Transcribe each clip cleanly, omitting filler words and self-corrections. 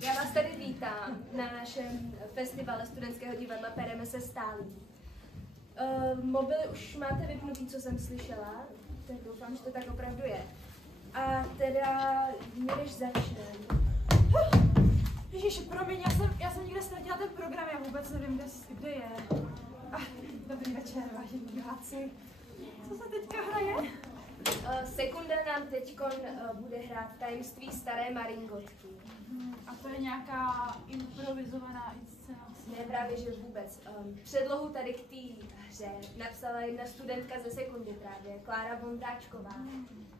Já vás tady vítám na našem festivalu studentského divadla Pereme se stálí. Mobily už máte vypnutý, co jsem slyšela, tak doufám, že to tak opravdu je. A teda, než začneme. Ježiši, promiň, já jsem někde ztratila ten program, já vůbec nevím, kde je. Dobrý večer, vážení diváci. Co se teďka hraje? Sekunda nám teďkon bude hrát Tajemství staré Maringotky. A to je nějaká improvizovaná inscenace? Ne, právě že vůbec. Předlohu tady k té hře napsala jedna studentka ze sekundy právě, Klára Vondráčková.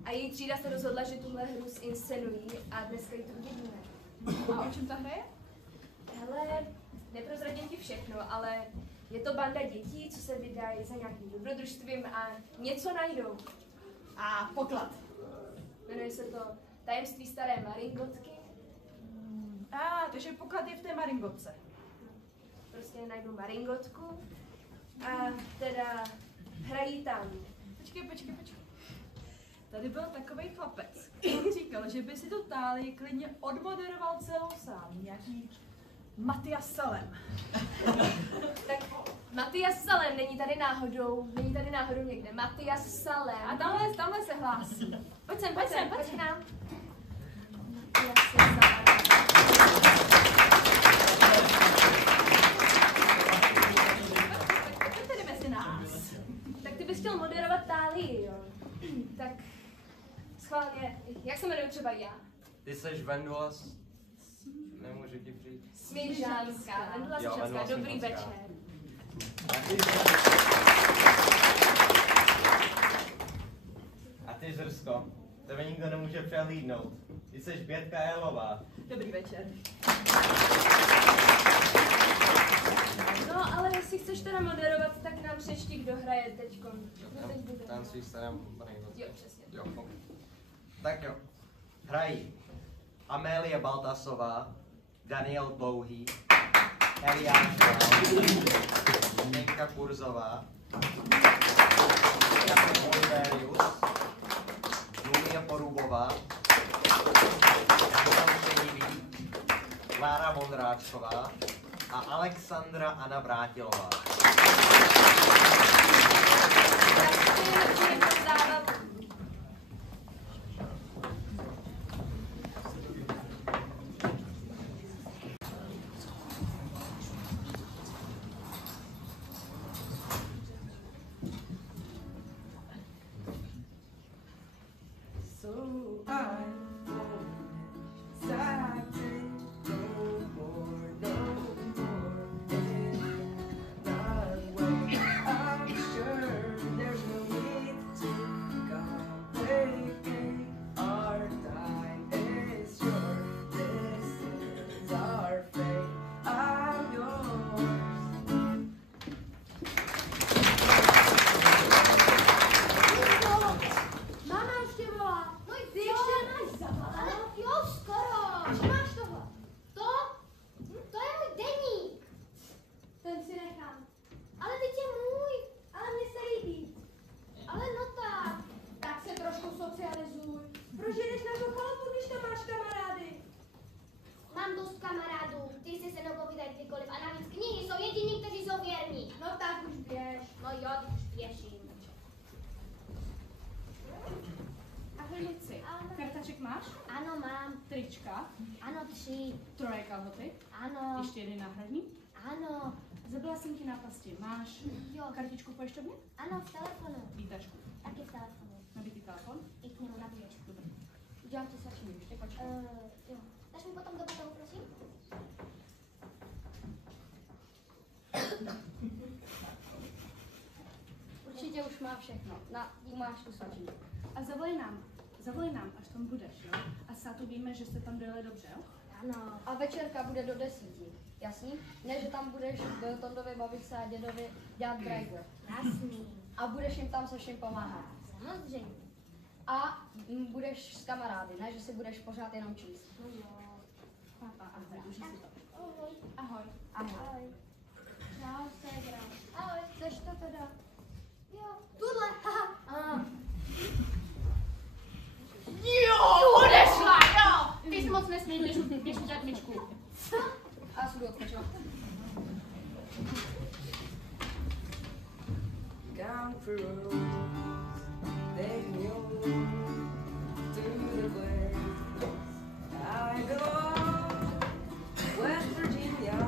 A její třída se rozhodla, že tuhle hru zinscenují a dneska ji tu vidíme. A o čem ta hra je? Hele, neprozradím ti všechno, ale je to banda dětí, co se vydají za nějakým dobrodružstvím a něco najdou. A poklad. Jmenuje se to Tajemství staré Maringotky. Takže poklad je v té Maringotce. Prostě najdu Maringotku a teda hrají tam. Počkej. Tady byl takovej chlapec, který říkal, že by si tu tálii klidně odmoderoval celou sám. Nějaký Matias Salem. Tak Matias Salem není tady náhodou někde. Matias Salem. A tamhle se hlásí. Pojď sem. Pojď k nám. Matias Salem. Pojď tady mezi nás. Tak ty bys chtěl moderovat tálii, jo? Tak schválně, jak se jmenuji třeba já? Ty seš Vendulas, nemůžu ti přijít. Směžánská. Vendula Směžánská, dobrý večer. A ty Zrsko, tebe nikdo nemůže přehlídnout. Ty seš Bětka Jelová. Dobrý večer. No, ale jestli chceš teda moderovat, tak nám přečti, kdo hraje teďkon. No teď bude. Tajemství staré Maringotky. Jo, přesně. Jo, tak jo. Hrají Amélie Baltasová, Daniel Dlouhý, Eliáš Král, Zdenka Kurzová, Jakub Oliverius, Julia Porubová, Michal Šedivý, Klára Vondráčková a Alexandra Anna Vrátilová. Máš? Ano, mám. Trička? Ano, 3. Troje kalhoty? Ano. Ještě jeden náhradní? Ano. Zabila jsem ti náplasti. Máš kartičku pojišťovny? Ano, v telefonu. Výtažku? Taky v telefonu. Nabitý telefon? I k němu nabíječku. Dobrý. Udělám ti svačinu, ještě počkej. Jo. Dáš mi potom do batohu, prosím? Určitě už má všechno. Máš tu svačinu. A zavolej nám, až tam budeš, jo? A sátu víme, že jste tam dojeli dobře, jo? Ano. A večerka bude do 10, jasný? Ne, že tam budeš Tondovi, babičce a dědovi dělat brajgu. Jasný. A budeš jim tam se vším pomáhat. Samozřejmě. A budeš s kamarády, ne, že si budeš pořád jenom číst. No jo. Ahoj, uži si to. Ahoj. Ahoj. Ahoj. Čau, Segra. Ahoj, chceš to teda? Jo, tuhle, haha. Jo, odešla, jo! Ty jsi moc nesmíš, běž udělat myčku. country roads take me home to the place I belong. West Virginia,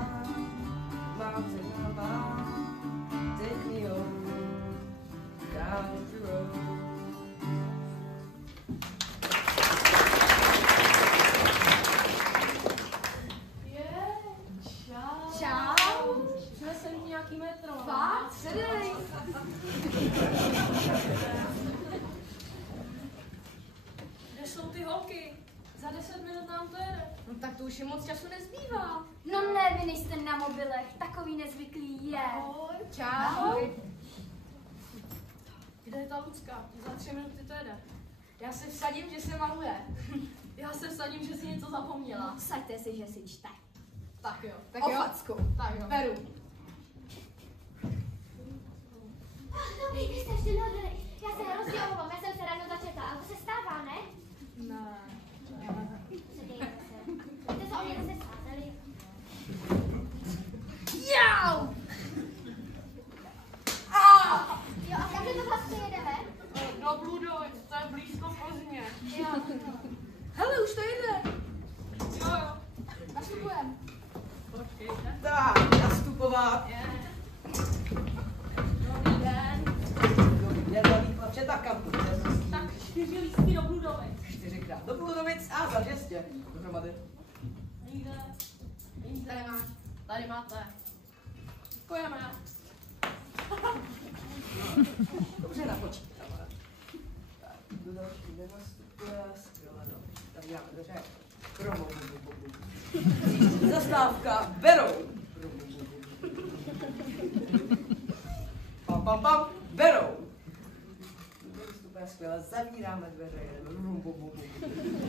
mountain above, take me home, country roads. Čau. Přinesl jsem nějaký metro. Fakt? Sedej. Kde jsou ty holky? Za 10 minut nám to jede. No tak to už je moc času nezbývá. No ne, vy nejste na mobilech, takový nezvyklý je. Čau. Kde je ta Lucka? Za 3 minuty to jede. Já se vsadím, že se maluje. Já se vsadím, že si něco zapomněla. Vsaďte si, že si čte. Tak jo. Tak jo. Facku. Tak jo. Beru. Dobrý, vy jste ještě nahledali. Já se hrozně omlouvám, já jsem se ráno začetla, ale to se stává, ne? Ne. Sedejte se. Víte co, oni se scházeli. Jau! Jo, a kamže to vlastně jedeme? Do Bludovic, to je blízko Plzně. Jo. Hele, už to jde. Jo, jo. Nastupujem. Počkejte. Tak, nastupovat. Dobrý den. Dobrý den, mladý chlapče, tak kam to jde? Tak 4 lístky do Bludovic. 4krát do Bludovic a za 200 dohromady. Nikde. Tady máš. Tady máte. Děkujeme. Dobře napočítám. Tak, kdo další nenastupuje? Skvěle, no. Tak já dveře. Kromou. Zastávka Berou. Pam, pam, pam, Berou. Kdo vystupuje skvěle, zavíráme dveře.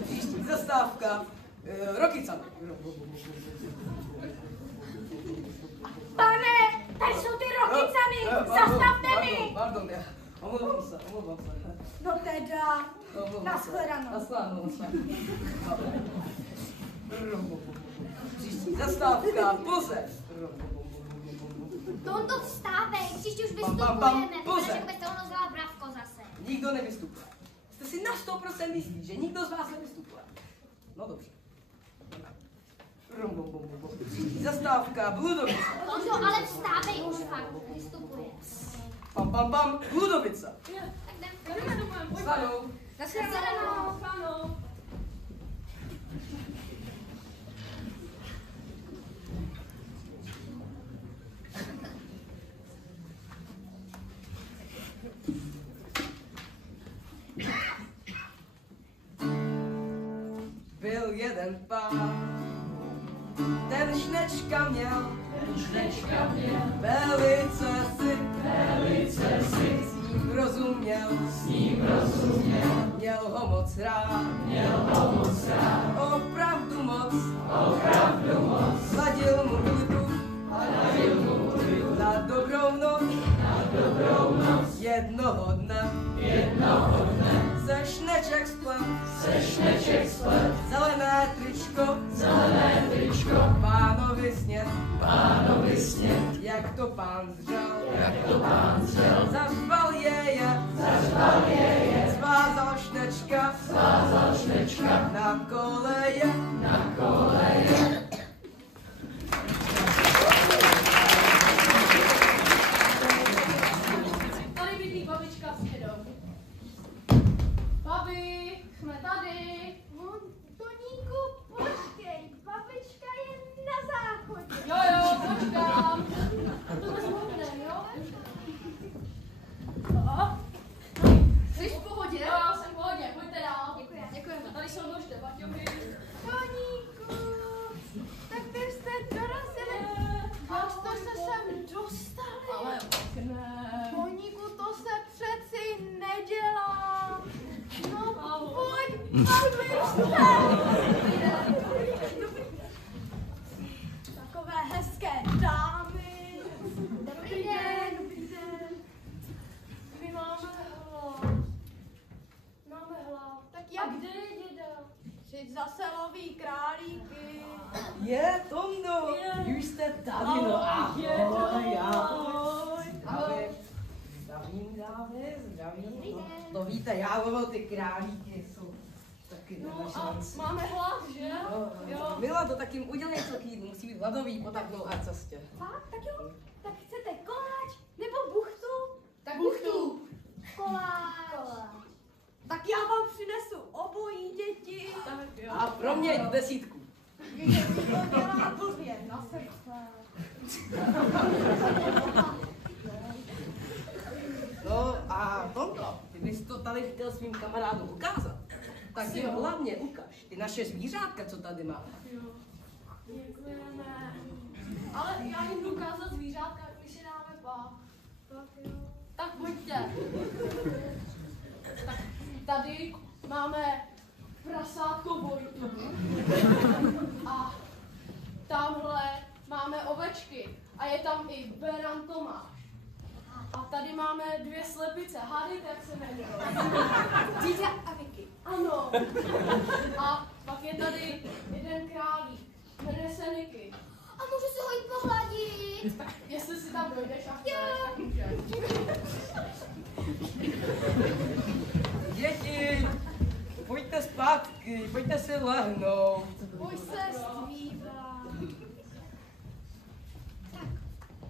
Příští zastávka Rokycany. Pane, tady jsou ty Rokycany, zastavte mi! Pardon, já omlouvám se. No teda. Omlouvám se. Nashledanou. Nashledanou. Příští zastávka Plzeň. Tonto vstávej, příště už Pam, vystupujeme. Plzeň. Protože byste ono zvala bravko zase. Nikdo nevystupuje. Jste si na 100% jistí, že nikdo z vás nevystupuje. No dobře. Příští zastávka Bludovice. Tonto, ale vstávej už fakt, vystupuje. Pam, pam, pam, Bludovice. Tak jdem. Tady nastupujeme, pojďme. Slanou. Nashledanou. Slanou. Byl jeden pán, ten šnečka měl, velice si, s ním rozuměl, měl ho moc rád, opravdu moc, sladil mu hudbu, na dobrou noc, jednoho dne, se šneček splet, zelené tričko, pánovi sněd, jak to pán zřel, zařval jeje, svázal šnečka, na koleje, Tady bydlí babička s dědou. Babi, jsme tady. Toníku, počkej, babička je na záchodě. Jo, počkám. To nezvládnem, jo? Aha. Jsi v pohodě? Jo, jsem v pohodě, pojďte dál. Děkujeme. Tady jsou nožte, baťohy. Toníku, tak vy jste dorazili. Jak jste se sem dostali? Ale ne. Toníku, to se přeci nedělá. No Ahoj. pojď, babičce. Takové hezké dámy. Dobrý den. My máme hlad. Tak A jak kde je děda? přijď zase loví králíky. Je, Tondo, už jste tady, no ahoj, ahoj. Zdravím dál. zdraví, zdraví. Dobrý den. To víte, já lovil ty králíky, jsou taky No než a šanci. máme hlad, že? Jo. Mila, to tak jim udělej co k jídlu, musí být hladový po tak dlouhé cestě. Fakt? Tak jo. Tak chcete koláč nebo buchtu? Tak buchtu. Koláč. Tak já vám přinesu obojí, děti. Tak jo. A pro mě 10. Ježiš, to dělá blbě na srdce. No a Tonto, ty bys to tady chtěl svým kamarádům ukázat. Tak jim hlavně ukaž ty naše zvířátka, co tady máme. Děkujeme. Ale já jim jdu ukázat zvířátka, když si dáme pak. Tak jo. Tak pojďte. Tak tady máme prasátko Vojtu. A tamhle máme ovečky. A je tam i beran Tomáš. A tady máme 2 slepice. Hádejte, jak se jmenují. Dítě a Vicky. Ano. A pak je tady jeden králík. Jmenuje se Niky. A můžu si ho jít pohladit? Tak jestli si tam dojdeš a chceš, tak můžeš. Děti, pojďte zpátky, pojďte si lehnout. Pojďství. Tak,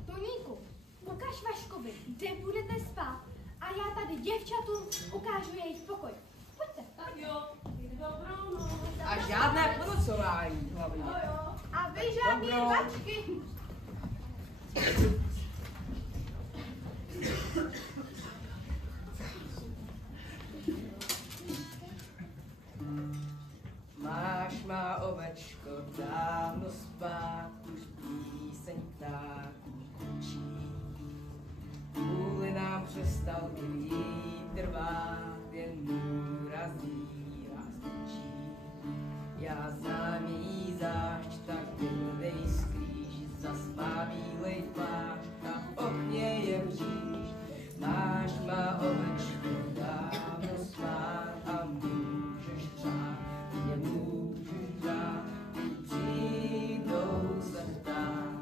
Toníku, ukáž Vaškovi, kde budete spát. A já tady děvčatům ukážu jejich pokoj. Pojďte. Tak jo. Dobrou noc. A žádné ponocování hlavně. A vy žádný Dobro. vačky. Máš má ovečko dávno spát, už píseň ptáků učí. Kvůli nám přestal i vítr vát, jen důrazí nás učí. Já znám její zášť, tak bylej skrýž, zaspá bílej plášť a v okně je mříž. Máš má ovečko dávno spát a můžeš řát, mě můžeš řát, ty přijdou se ptát,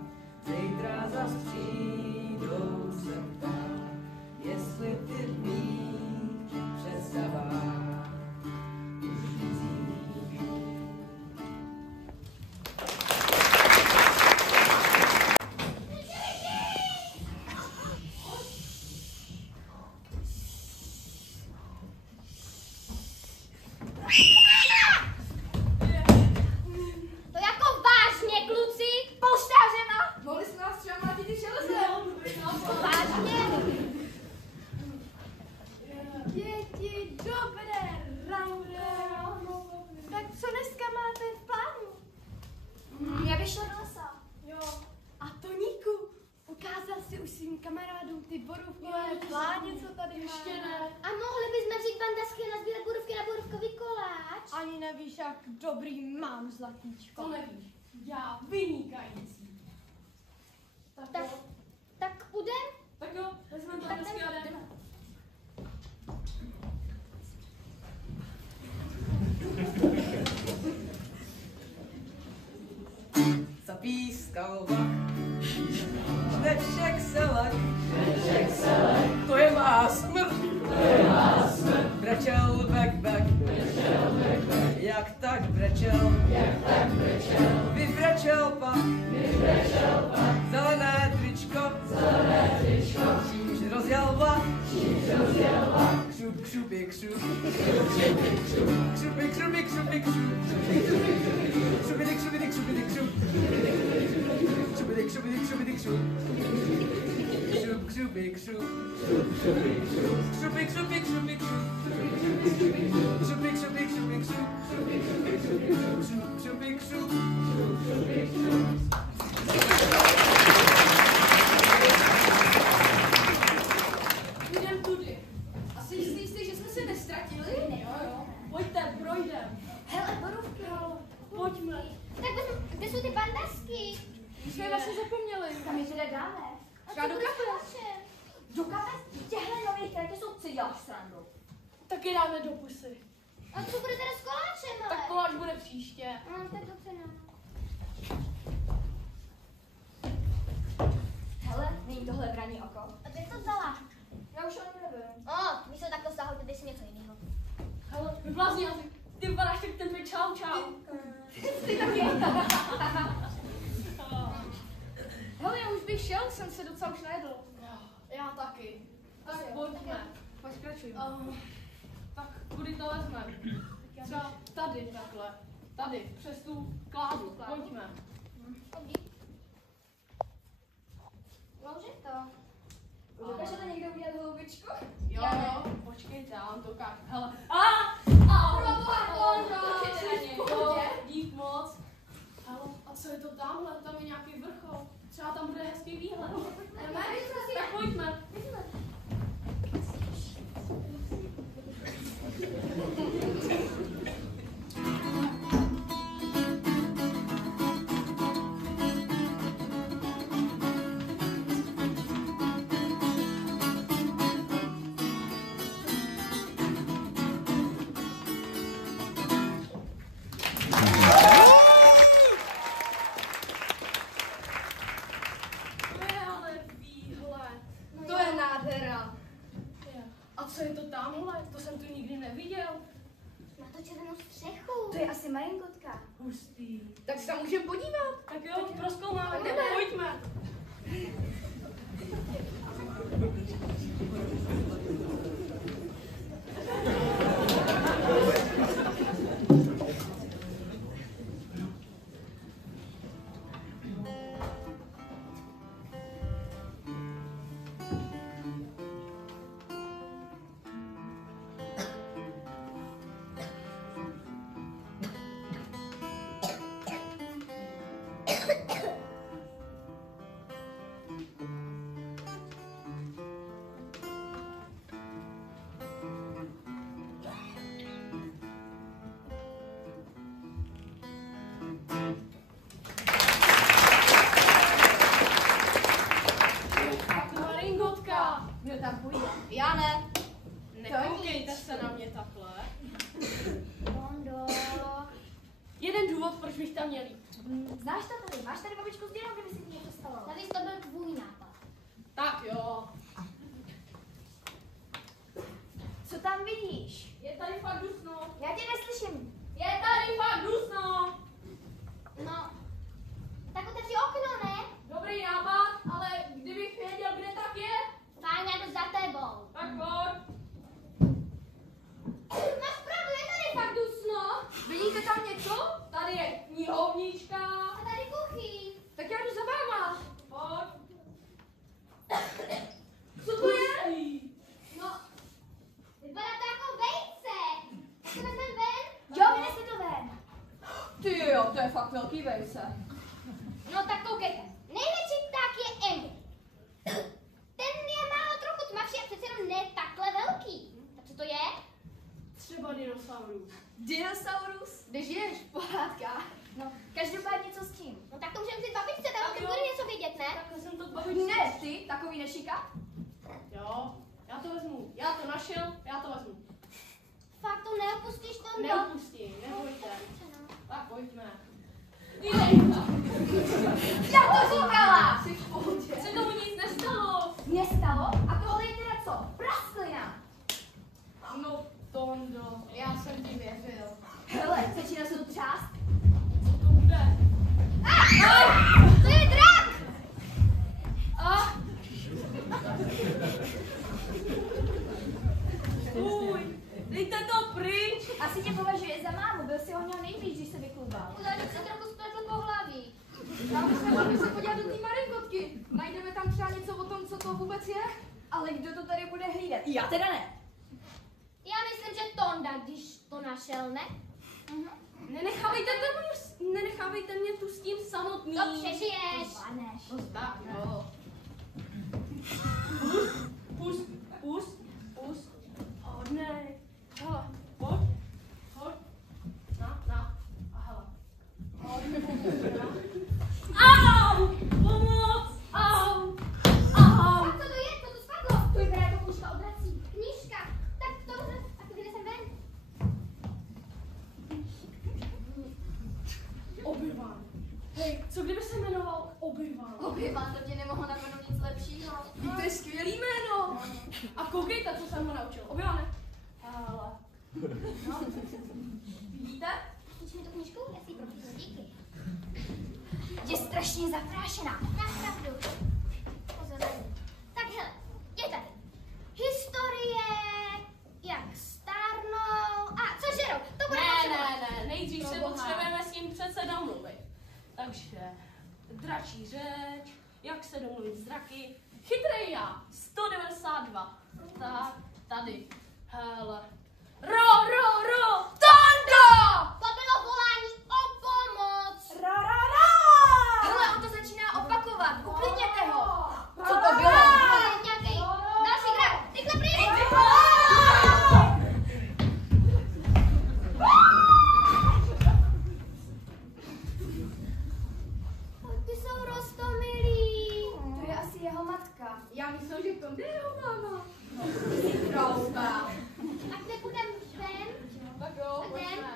zítra zas přijdou se ptát, jestli ty víš, představá, už víš. To jako vážně, kluci? Poštářema. Mohli jsme nás třeba mlátit i železem. Vážně? Děti, dobré ráno. Tak co dneska máte v plánu? Já bych šla do lesa. Jo. A Toníku, ukázal si už svým kamarádům ty borůvkové pláně, co tady Ještě máme? ne. A mohli bychom vzít bandasky a nazbírat borůvky na borůvkový koláč? Ani nevíš, jak dobrý mám zlatíčko. To nevíš. Já vynikající. Tak, tak půjdem? Tak jo, vezmeme to Tak hezky a jdeme. Zapískal vlak, dnešek se lek, to je má smrt, brečel bek bek, jak tak brečel, vybrečel pak, zelené tričko, čímž rozjel vlak, křup křupy křup, křupy křupy křupy křup, křupidik křupidik křupidik křup, křupidik křupidik křupidik křup, křup křupy křup, křupy křupy křupy křup, křupy křupy křupy křup, křup křupy křup. Jdem tudy. A jsi jistý, že jsme se nestratili? Jo. Pojďte, projdem. Hele, borůvky. Pojďme. Tak kde jsou ty bandasky? My jsme je vlastně zapomněli. Kam je teda dáme? Třeba do kapes. Do kapes těchhle nových, které jsou co děláš srandu. Tak je dáme do pusy. A co bude teda s koláčem, ale? Tak koláč bude příště. Tak dobře, no. Hele, není tohle vraní oko? A ty to vzala? Já už ani nevím. Vyblázní jazyk. Ty vypadáš tak ten tvůj čau. Ty taky. Hele, já už bych šel, jsem se docela už najedl. Já taky. Tak pojďme. Pokračujme. Tak kudy to vezmeme? Třeba tady takhle. Tady, přes tu kládu. Pojďme. Může to. Dokážete někdo udělat hloubičku? Jo, počkejte, já vám to ukážu. Hele. Dík moc. Hele, a co je to tamhle? Tam je nějaký vrchol. Třeba tam bude hezký výhled. Tak pojďme. To je nádhera. A co je to tamhle? To jsem tu nikdy neviděl. Má to červenou střechu. To je asi marinkotka. Hustý. Tak se tam můžeme podívat. Tak jo, prozkoumáme. Jdeme. Pojďme. Maringotka. Kdo tam půjde? Já ne. Nekoukejte se na mě takhle. Tondo. Jeden důvod, proč bych tam měl jít. Znáš to tady? Máš tady babičku s dědou, kdyby si ti něco stalo? Tady to byl tvůj nápad. Tak jo. Co tam vidíš? Je tady fakt dusno. Já tě neslyším. Je tady fakt dusno. No, tak otevři okno, ne? Dobrý nápad, ale kdybych věděl, kde tak je, Fajn, já jdu za tebou. tak pojď. Máš pravdu, je tady fakt dusno. Vidíte tam něco? Tady je knihovnička. A tady kuchyň. Tak já jdu za váma. Pojď. Co to je? No, vypadá to jako vejce. Tak to vezmeme ven. Jo, vynesli to ven. Ty jo, to je fakt velký vejce. No tak koukejte. Největší pták je Emmy. Ten je málo trochu tmavší a přece jenom ne takhle velký. Tak co to je? Třeba dinosaurus. Dinosaurus? Když ješ, pohádka. No, každopádně co s tím? No tak to můžeme vzít babičce, ta Tak o tom jo. bude něco vědět, ne? Takhle jsem to babičce. Ne, ty, takový nešika? Jo, já to vezmu. Já to našel, já to vezmu. Fakt to neopustíš, to Neopustím, nebojte. No. Tak pojďme. Já to říkala! Jsi v pohodě. Se tomu nic nestalo. Nestalo? A tohle je teda co? Prasklina! No, Tondo, já jsem ti věřil. Hele, začíná se to třást. Co to bude? To je drak! Uj, dejte to pryč. Asi tě považuje za mámu, byl si ho měl nejblíž, když se vyklubal. Uzáček se trochu spletl po hlaví. Já bychom mohli se podívat do té marinkotky. Najdeme tam třeba něco o tom, co to vůbec je. Ale kdo to tady bude hlídat? Já teda ne. Já myslím, že Tonda, když to našel, ne? Nenechávejte mě tu s tím samotný. To přežiješ. Vaneš. Tak jo. Pust. Hodnej. Hele, pojď. Na. A hele. Au! Pomoc! Au! A co to je? Co to spadlo? To vypadá jako kůžka obrací. Knížka. Tak to už a ty vynesem ven. Obi-Wan. Hej, co kdyby se jmenoval Obi-Wan? Obi-Wan, to tě nemohlo napadnout nic lepšího. To je skvělý jméno. A koukejte, co jsem ho naučil. Obi-Wane. Hele, Vidíte? Půjč mi tu knížku, já si ji propíšu, díky. Je strašně zaprášená. Napravdu. Pozor na ní. Tak hele, je tady. Historie, jak stárnou. A co žerou? To bude potřebovat. Ne, nejdřív se potřebujeme s ním přece domluvit. Takže, dračí řeč, jak se domluvit s draky. Chytrý já, 192. Tak, tady, hele. Ro, Tondo! To bylo volání o pomoc. Hele, on to začíná opakovat. Uklidněte ho. Co to bylo? Nějaký další drak. Rychle přijď. Ty jsou roztomilí. To je asi jeho matka. Já myslím, že to je jeho máma. Ať nepůjdem ven. Tak jo, A ten? pojďme.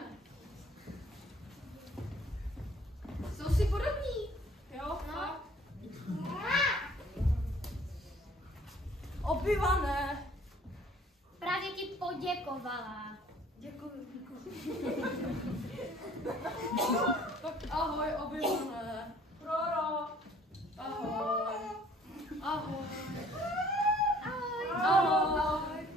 Jsou si podobní. Jo, fakt. Obyvané. Právě ti poděkovala. Tak ahoj, obyvané. Roro. Ahoj. Ahoj. Ahoj.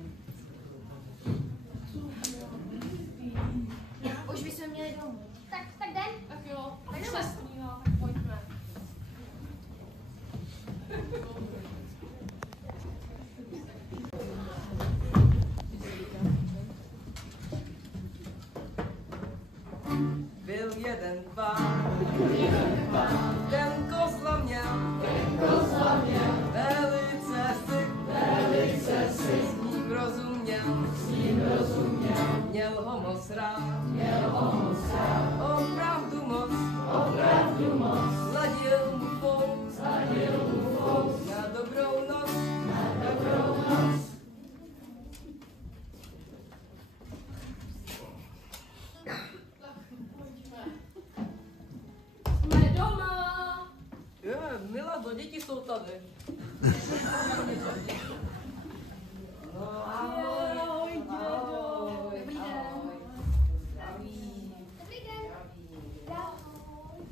Už bychom měli domů. Tak jdem. Tak jo, tak se stmívá, tak pojďme. Byl jeden pán, ten kozla měl, velice si, s ním rozuměl, měl ho moc rád, opravdu moc, ladil mu fout, na dobrou noc, Jsme doma. Milado, děti jsou tady. Ahoj, dědo. Dobrý den. Dobrý den.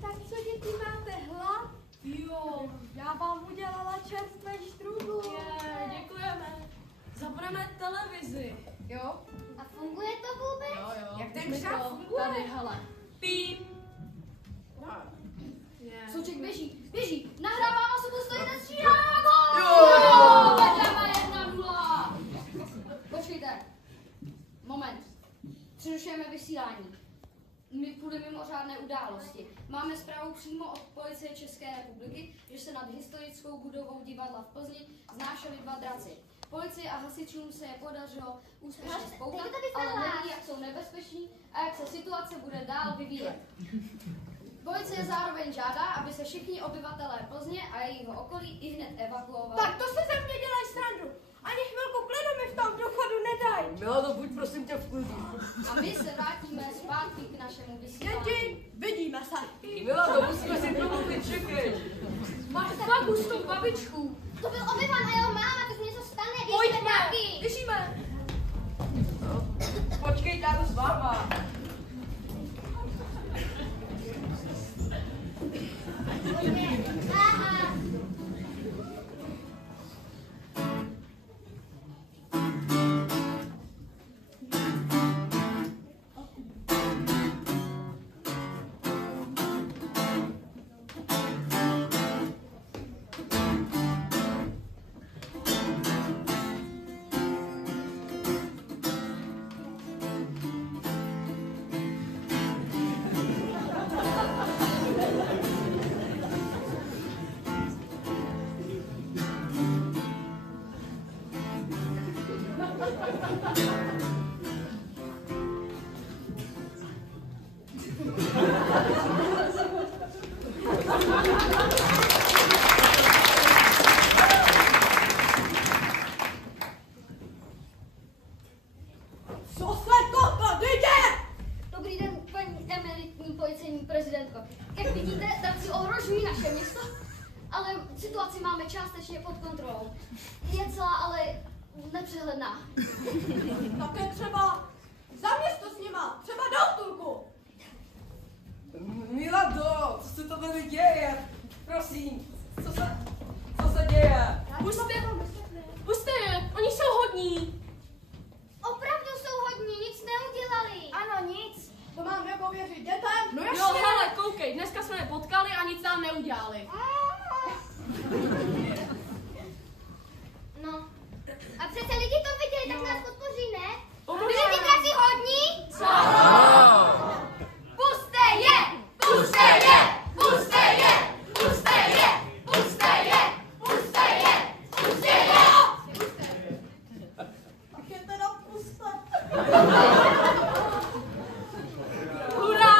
Tak co děti máte hlad? Jo, já vám udělala čerstvé štrůdlu. Děkujeme. Zapneme televizi. Jo? A funguje to vůbec? Jo. Jak ten řád funguje? Tady, hele. Píp. Souček běží. Nahrává vás u stojíme Chicago! Jo! Vedeme 1-0. Počkejte. Moment. Přerušujeme vysílání. Kvůli mimořádné události. Máme zprávu přímo od policie České republiky, že se nad historickou budovou divadla v Plzni znášeli 2 draci. Policie a hasičům se je podařilo úspěšně spoutat, ale neví, jak jsou nebezpeční a jak se situace bude dál vyvíjet. Policie zároveň žádá, aby se všichni obyvatelé Plzně a jejího okolí ihned evakuovali. Tak to se ze mě dělaj srandu. Ani chvilku klidu mi v tom důchodu nedaj. Milado, buď prosím tě v klidu. A my se vrátíme zpátky k našemu vysílání. Děti, vidíme se. Milado, musíme si promluvit, čekej. Máš fakt hustou babičku. To byl obyvan a jeho máma, tak něco stane, běžte Pojďme. taky. Běžíme. Počkej, já jdu s váma. Aha. Co se to tady děje? Dobrý den, paní emeritní policejní prezidentko. Jak vidíte, draci ohrožují naše město, ale situaci máme částečně pod kontrolou. Je celá ale nepřehledná. Tak je třeba Za město s nima, třeba do Turku. Milado, co se to tady děje? Prosím, co se děje? Puste je, oni jsou hodní. Opravdu jsou hodní, nic neudělali. Ano, nic. To mám jako věřit dětem? No Jo, hele, koukej, dneska jsme je potkali a nic nám neudělali. No. A přece lidi to viděli, tak nás podpoří, ne? Umluv- Byli ty draci hodní? Puste je! Puste je! Puste je! Puste je! Puste je! Puste je! Puste je! Tak je teda puste. Hurá!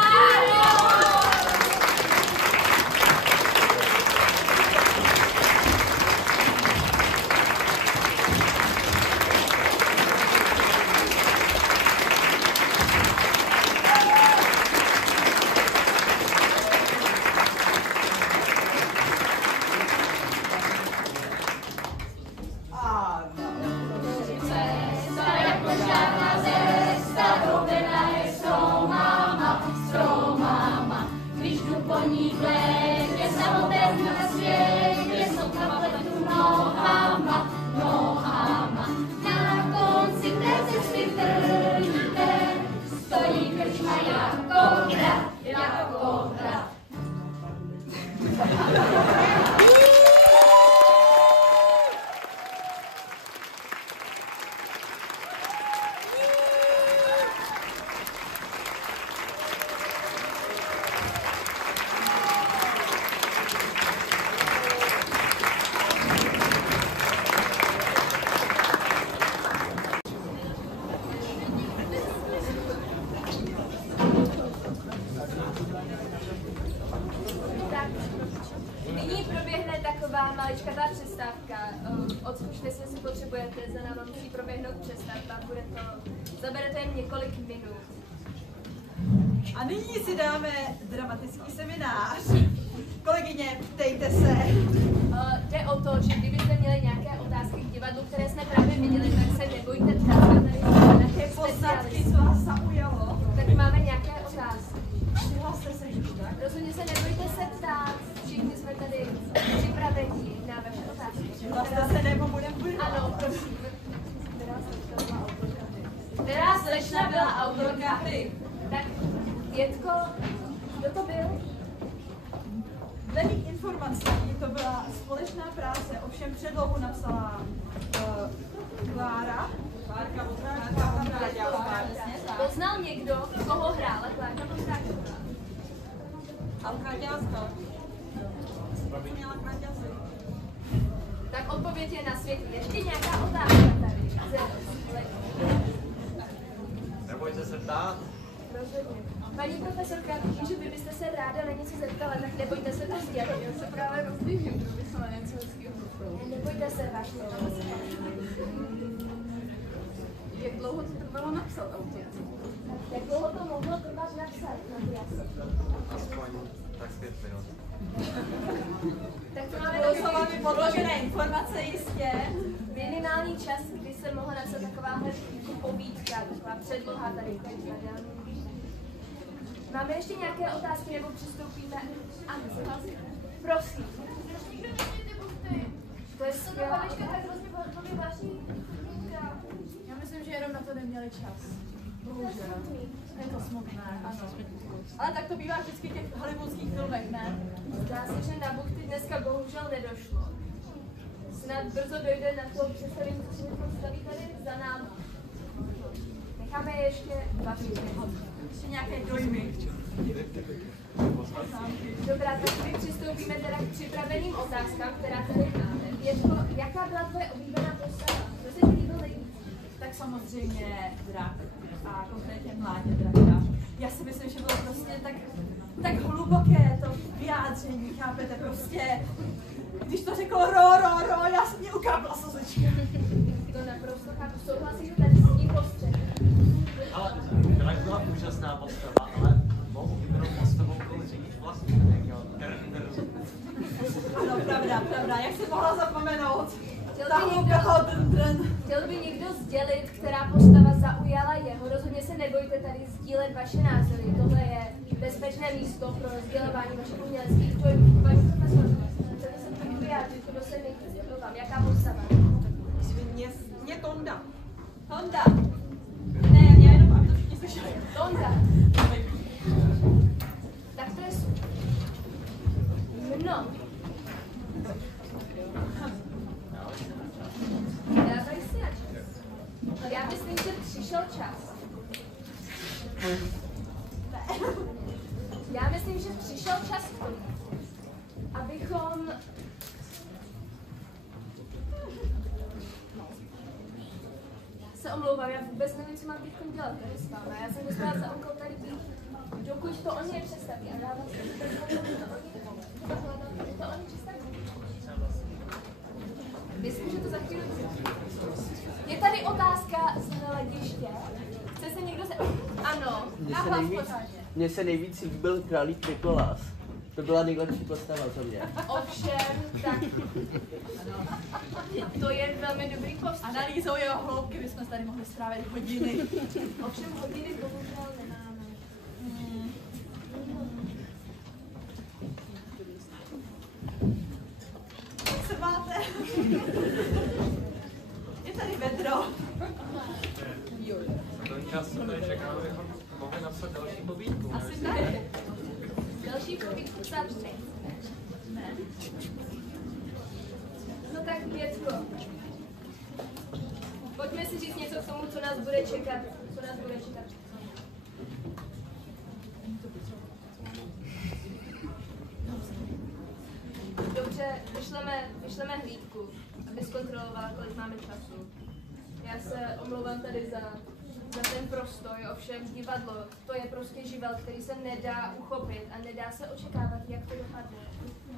Tak, nyní proběhne taková maličkatá přestávka. Odslužte se, jestli potřebujete, za náma musí proběhnout přestávka, zabere to jen několik minut. A nyní si dáme dramatický seminář. Kolegyně, ptejte se. Jde o to, že kdybyste měli nějaké otázky k divadlu, které jsme právě viděli, tak se nebojte ptát, tady jsou nějaké Posadky, specialisty. co vás zaujalo. Tak máme nějaké otázky. Přihlaste se, že tak? Rozhodně se nebojte se ptát, všichni jsme tady připraveni na vaše otázky. Přihlaste se, nebo budeme bojovat. Ano, prosím. Která slečna byla autorka hry? Tak, Větko, kdo to byl? Dle mých informací to byla společná práce, ovšem předlohu napsala Klárka Vondráčková. Poznal někdo, koho hrála Klárka Vondráčková? Alkáťáska. Měla kráťasy. Tak odpověď je na světě. Ještě nějaká otázka tady? Nebojte se ptát. Rozhodně. Paní profesorka, vidím, že vy byste se ráda na něco zeptala, tak nebojte se to sdělit. Já se právě rozlížím, kdo by se na něco hezkého zeptala. Nebojte se, vážně. Jak dlouho to trvalo napsat autor? Jak dlouho to mohlo trvat napsat, Matyáš? Aspoň tak 5 minut. Tak to máme To jsou vámi podložené informace jistě. minimální čas, kdy se mohla napsat takováhle povídka, taková předloha tady. Máme ještě nějaké otázky, nebo přistoupíme? Ano, prosím. To je skvělá otázka. Já myslím, že jenom na to neměli čas. Bohužel. Je to smutné, ano. Ale tak to bývá vždycky v těch hollywoodských filmech, ne? Zdá se, že na buchty dneska bohužel nedošlo. Snad brzo dojde na to představení, co si představí tady za náma. Necháme ještě 2 minuty. Ještě nějaké dojmy. Dobrá, tak my přistoupíme teda k připraveným otázkám, která tady máme. Větko, jaká byla tvoje oblíbená postava? Kdo se ti líbil nejvíc? Tak samozřejmě drak a konkrétně Mládě Draka. Já si myslím, že bylo prostě tak hluboké to vyjádření, chápete, prostě, když to řekl ro, já jsem mě ukápla slzička. To naprosto chápu, souhlasím tady s tím postřehem. Ale Drak byla úžasná postava, ale mou oblíbenou postavou byl řidič vlastní, jo. Ano, pravda, jak si mohla zapomenout. Chtěl by někdo sdělit, která postava zaujala jeho, rozhodně se nebojte sdílet vaše názory. Tohle je bezpečné místo pro sdělování vašich uměleckých dojmů. Paní profesor, chcete se taky vyjádřit, kdo se nejvíc vám, jaká postava? Mě Tonda. Tonda. Ne, já jenom, aby to všichni slyšeli. Tonda. Tak to je super. No. Dávaj si na čas. Já myslím, že přišel čas. Já myslím, že přišel čas k tomu, abychom... Se omlouvám, já vůbec nevím, co mám teď dělat tady s vámi. Já jsem dostala za úkol tady být, dokud to oni představí. A dávám se to oni představí. Myslím, že to za chvíli bude. Je tady otázka z hlediště. Chce se někdo se... Ano, na hlas pořádně. Mně se nejvíc líbil králík Nikolás. To byla nejlepší postava za mě. Ovšem, tak to je velmi dobrý post. Analýzou jeho hloubky bychom tady mohli strávit hodiny. Ovšem hodiny bohužel nemáme. Jak se máte? Je tady vedro. Ten čas, co tady čekáme, bychom mohli napsat další povídku. Asi ne. Další povídku psát ne. No tak, Pětko. Pojďme si říct něco k tomu, co nás bude čekat. Co nás bude čekat. Dobře, vyšleme hlídku, aby zkontrolovala, kolik máme času. Já se omlouvám tady za ten prostoj, ovšem divadlo, to je prostě živel, který se nedá uchopit a nedá se očekávat, jak to dopadne.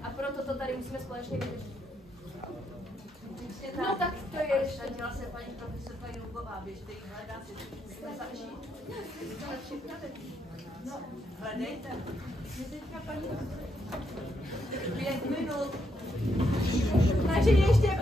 A proto to tady musíme společně vydržet. No tak to je ještě. Snažila se paní profesorka Joubová, běžte jí hledat, jsme začali. No, hledejte. Je teďka paní 5 minut. Takže ještě